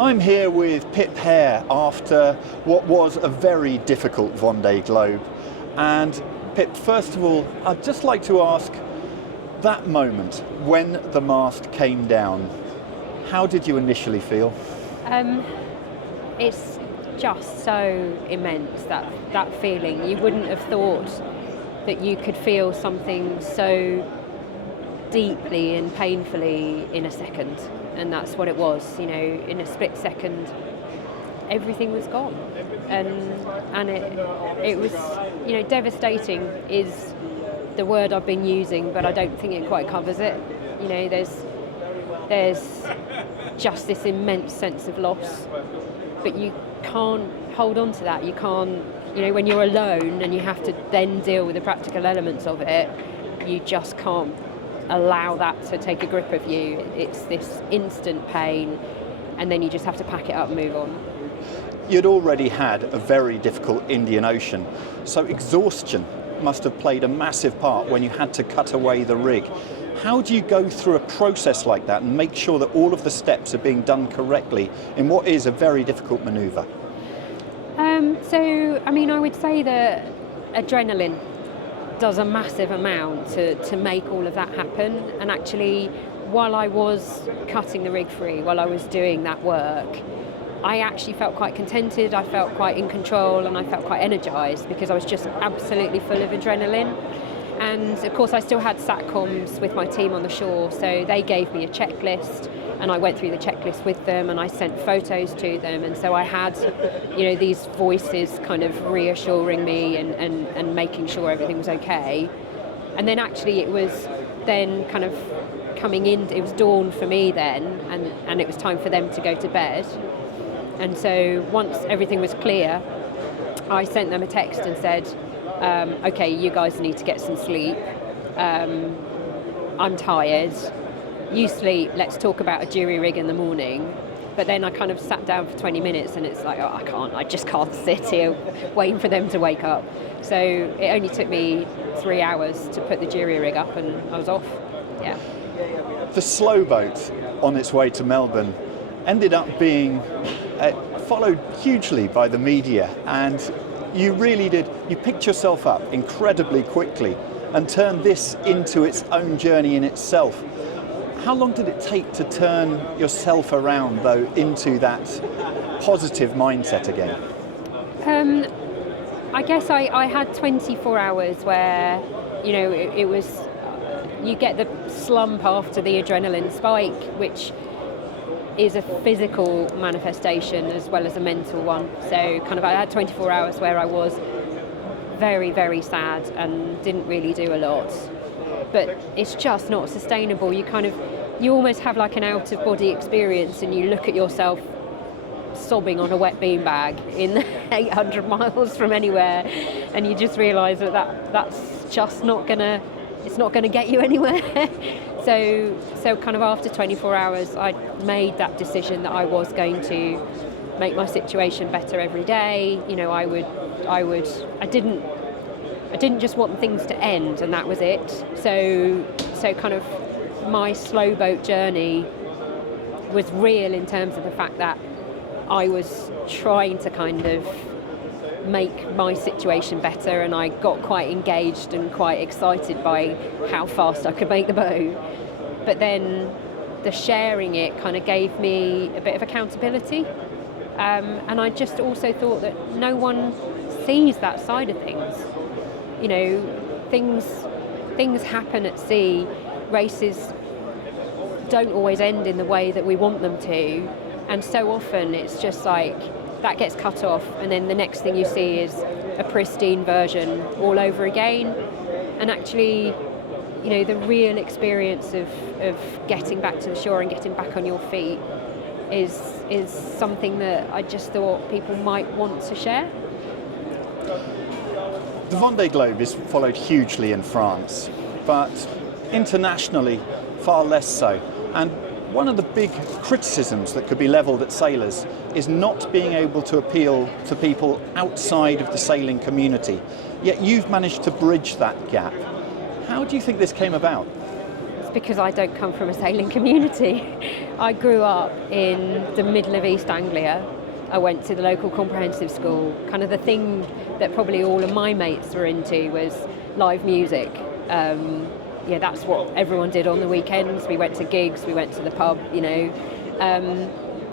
I'm here with Pip Hare after what was a very difficult Vendée Globe. And Pip, first of all, I'd just like to ask, that moment when the mast came down, how did you initially feel? It's just so immense, that feeling. You wouldn't have thought that you could feel something so deeply and painfully in a second. And that's what it was, in a split second, everything was gone. And it was, devastating is the word I've been using, but I don't think it quite covers it. There's just this immense sense of loss, but you can't hold on to that. You can't, when you're alone and you have to then deal with the practical elements of it, you just can't allow that to take a grip of you. It's this instant pain, and then you just have to pack it up and move on. You'd already had a very difficult Indian Ocean, so exhaustion must have played a massive part when you had to cut away the rig. How do you go through a process like that and make sure that all of the steps are being done correctly in what is a very difficult manoeuvre? I would say that adrenaline does a massive amount to make all of that happen. And actually, while I was cutting the rig free, while I was doing that work, I actually felt quite contented, I felt quite in control, and I felt quite energised because I was just absolutely full of adrenaline. And of course I still had SATCOMs with my team on the shore, so they gave me a checklist and I went through the checklist with them and I sent photos to them, and so I had these voices kind of reassuring me and making sure everything was okay. And then actually it was then kind of coming in, it was dawn for me then, and it was time for them to go to bed. And so once everything was clear, I sent them a text and said, okay, you guys need to get some sleep. I'm tired. You sleep, let's talk about a jury rig in the morning. But then I kind of sat down for 20 minutes and it's like, I just can't sit here waiting for them to wake up. So it only took me 3 hours to put the jury rig up and I was off, yeah. The slow boat on its way to Melbourne ended up being followed hugely by the media, and you really did, you picked yourself up incredibly quickly and turned this into its own journey in itself. How long did it take to turn yourself around, though, into that positive mindset again? I guess I had 24 hours where, it was, you get the slump after the adrenaline spike, which is a physical manifestation as well as a mental one. So I had 24 hours where I was very, very sad and didn't really do a lot. But it's just not sustainable. You almost have like an out-of-body experience and you look at yourself sobbing on a wet beanbag in 800 miles from anywhere, and you just realise that's just not gonna get you anywhere. So after 24 hours, I made that decision that I was going to make my situation better every day. I didn't just want things to end and that was it. So my slow boat journey was real in terms of the fact that I was trying to kind of make my situation better, and I got quite engaged and quite excited by how fast I could make the boat. But then the sharing it kind of gave me a bit of accountability, and I just also thought that no one sees that side of things. Things happen at sea. Races don't always end in the way that we want them to, and so often it's just like that gets cut off, and then the next thing you see is a pristine version all over again. And actually, the real experience of getting back to the shore and getting back on your feet is something that I just thought people might want to share. The Vendée Globe is followed hugely in France, but internationally far less so. And one of the big criticisms that could be levelled at sailors is not being able to appeal to people outside of the sailing community. Yet you've managed to bridge that gap. How do you think this came about? because I don't come from a sailing community. I grew up in the middle of East Anglia. I went to the local comprehensive school. Kind of the thing that probably all of my mates were into was live music. That's what everyone did on the weekends. We went to gigs, we went to the pub,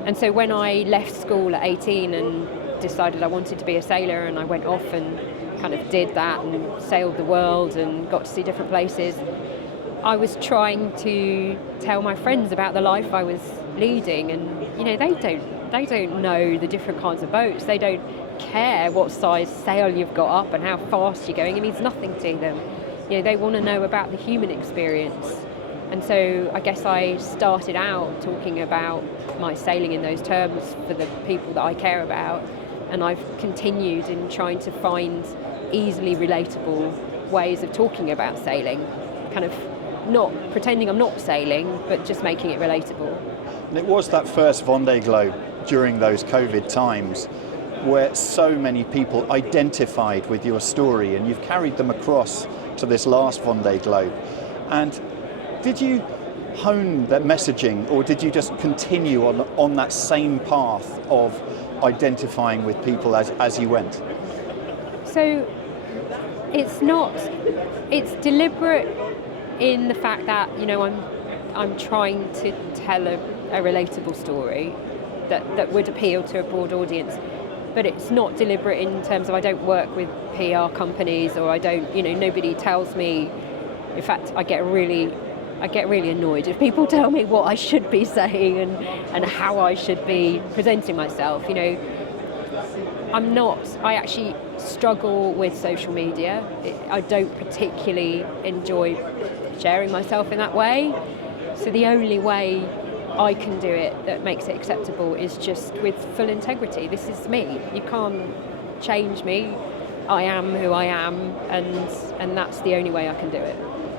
and so when I left school at 18 and decided I wanted to be a sailor, and I went off and kind of did that and sailed the world and got to see different places, I was trying to tell my friends about the life I was leading, and they don't know the different kinds of boats. They don't care what size sail you've got up and how fast you're going. It means nothing to them. They want to know about the human experience. And so I guess I started out talking about my sailing in those terms for the people that I care about, and I've continued in trying to find easily relatable ways of talking about sailing, kind of not pretending I'm not sailing, but just making it relatable. And it was that first Vendée Globe during those COVID times where so many people identified with your story, and you've carried them across to this last Vendée Globe. And did you hone that messaging, or did you just continue on that same path of identifying with people as you went? So it's deliberate in the fact that I'm trying to tell a relatable story that would appeal to a broad audience, but it's not deliberate in terms of I don't work with PR companies, or I don't, nobody tells me. In fact, I get really annoyed if people tell me what I should be saying and how I should be presenting myself. I actually struggle with social media. I don't particularly enjoy sharing myself in that way. So the only way I can do it that makes it acceptable is just with full integrity. This is me. You can't change me. I am who I am, and that's the only way I can do it.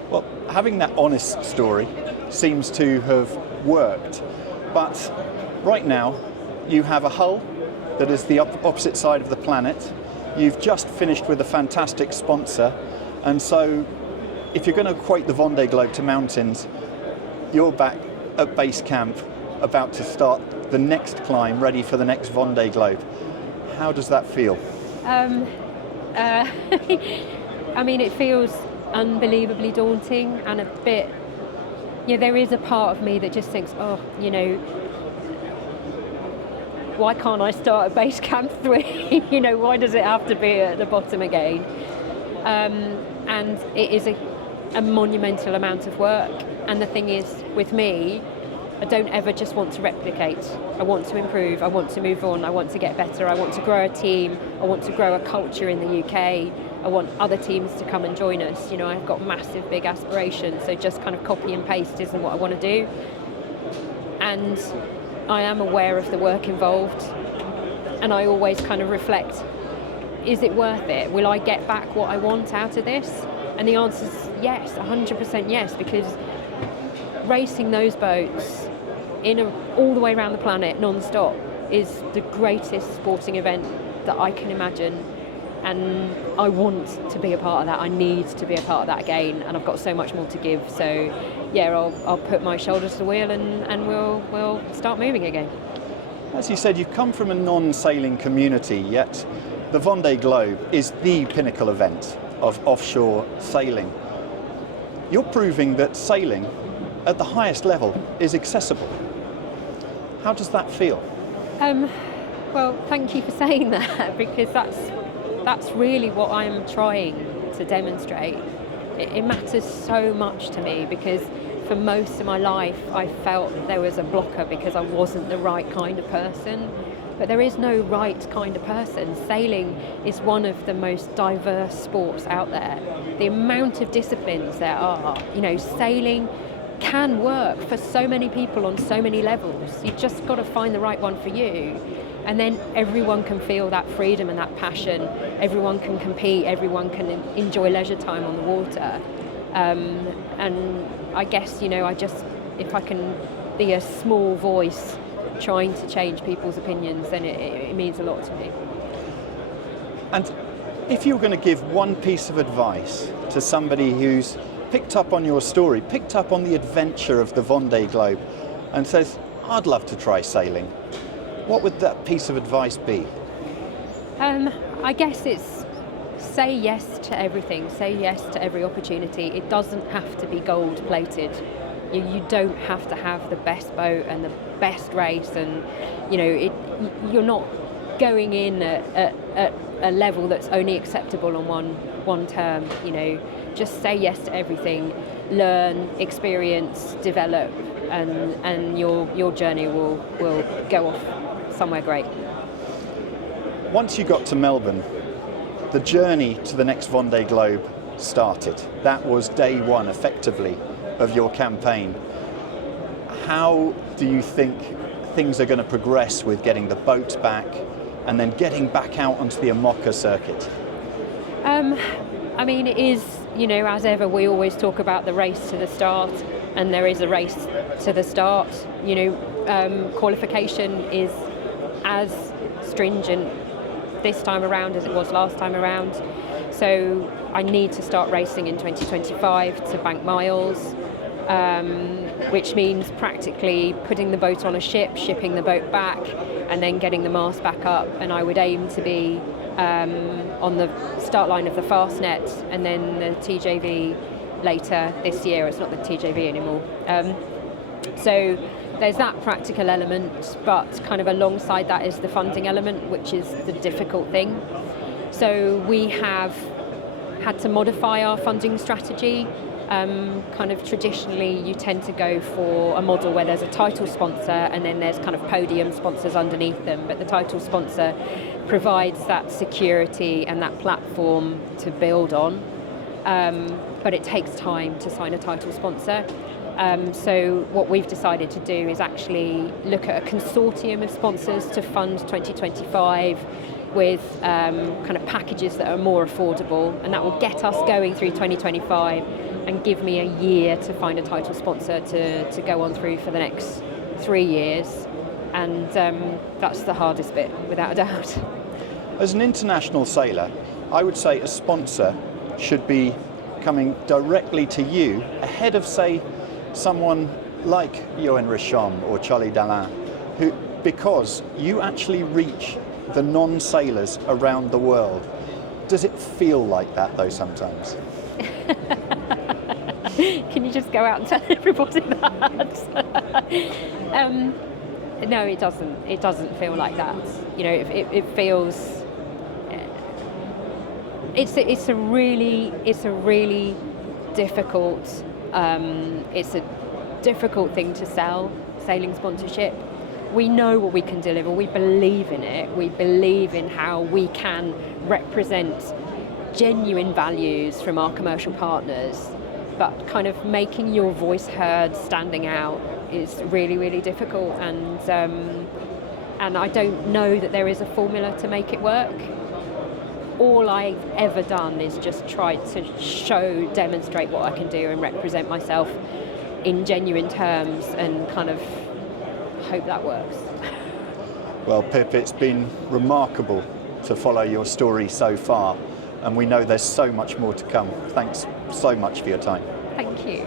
Well, having that honest story seems to have worked, but right now you have a hull that is the opposite side of the planet. You've just finished with a fantastic sponsor, and so if you're going to equate the Vendée Globe to mountains, you're back at base camp about to start the next climb, ready for the next Vendée Globe. How does that feel? It feels unbelievably daunting and a bit, there is a part of me that just thinks, why can't I start at base camp 3? Why does it have to be at the bottom again? And it is a monumental amount of work. And the thing is, with me, I don't ever just want to replicate. I want to improve, I want to move on, I want to get better, I want to grow a team, I want to grow a culture in the UK, I want other teams to come and join us. I've got massive, big aspirations, so just kind of copy and paste isn't what I want to do. And I am aware of the work involved, and I always kind of reflect, is it worth it? Will I get back what I want out of this? And the answer is yes, 100% yes, because racing those boats all the way around the planet non-stop is the greatest sporting event that I can imagine, and I want to be a part of that. I need to be a part of that again, and I've got so much more to give. So yeah, I'll put my shoulders to the wheel and we'll start moving again. As you said, you've come from a non-sailing community, yet the Vendée Globe is the pinnacle event of offshore sailing. You're proving that sailing at the highest level is accessible. How does that feel? Well, thank you for saying that, because that's really what I'm trying to demonstrate. It matters so much to me, because for most of my life I felt there was a blocker because I wasn't the right kind of person. But there is no right kind of person. Sailing is one of the most diverse sports out there. The amount of disciplines there are, sailing can work for so many people on so many levels. You've just got to find the right one for you. And then everyone can feel that freedom and that passion. Everyone can compete, everyone can enjoy leisure time on the water. And I guess, if I can be a small voice trying to change people's opinions, then it means a lot to me. And if you're going to give one piece of advice to somebody who's picked up on your story, picked up on the adventure of the Vendée Globe, and says, I'd love to try sailing, what would that piece of advice be? I guess it's say yes to everything, say yes to every opportunity. It doesn't have to be gold plated. You don't have to have the best boat and the best race, and you're not going in at a level that's only acceptable on one term. Just say yes to everything, learn, experience, develop, and your journey will go off somewhere great. Once you got to Melbourne, the journey to the next Vendée Globe started. That was day one, effectively, of your campaign. How do you think things are going to progress with getting the boat back and then getting back out onto the IMOCA circuit? It is, as ever, we always talk about the race to the start, and there is a race to the start. Qualification is as stringent this time around as it was last time around. So I need to start racing in 2025 to bank miles, which means practically putting the boat on a ship, shipping the boat back, and then getting the mast back up. And I would aim to be on the start line of the Fastnet and then the TJV later this year. It's not the TJV anymore. So there's that practical element, but kind of alongside that is the funding element, which is the difficult thing. So we have had to modify our funding strategy. Kind of traditionally, you tend to go for a model where there's a title sponsor and then there's kind of podium sponsors underneath them, but the title sponsor provides that security and that platform to build on. But it takes time to sign a title sponsor. So what we've decided to do is actually look at a consortium of sponsors to fund 2025 with kind of packages that are more affordable, and that will get us going through 2025 and give me a year to find a title sponsor to go on through for the next 3 years. And that's the hardest bit, without a doubt. As an international sailor, I would say a sponsor should be coming directly to you ahead of, say, someone like Johan Richomme or Charlie Dalin, because you actually reach the non-sailors around the world. Does it feel like that, though, sometimes? Can you just go out and tell everybody that? No, it doesn't. It doesn't feel like that. It feels. It's a really difficult. It's a difficult thing to sell, sailing sponsorship. We know what we can deliver. We believe in it. We believe in how we can represent genuine values from our commercial partners. But kind of making your voice heard, standing out, is really, really difficult. And I don't know that there is a formula to make it work. All I've ever done is just try to demonstrate what I can do and represent myself in genuine terms and kind of hope that works. Well, Pip, it's been remarkable to follow your story so far, and we know there's so much more to come. Thanks so much for your time. Thank you.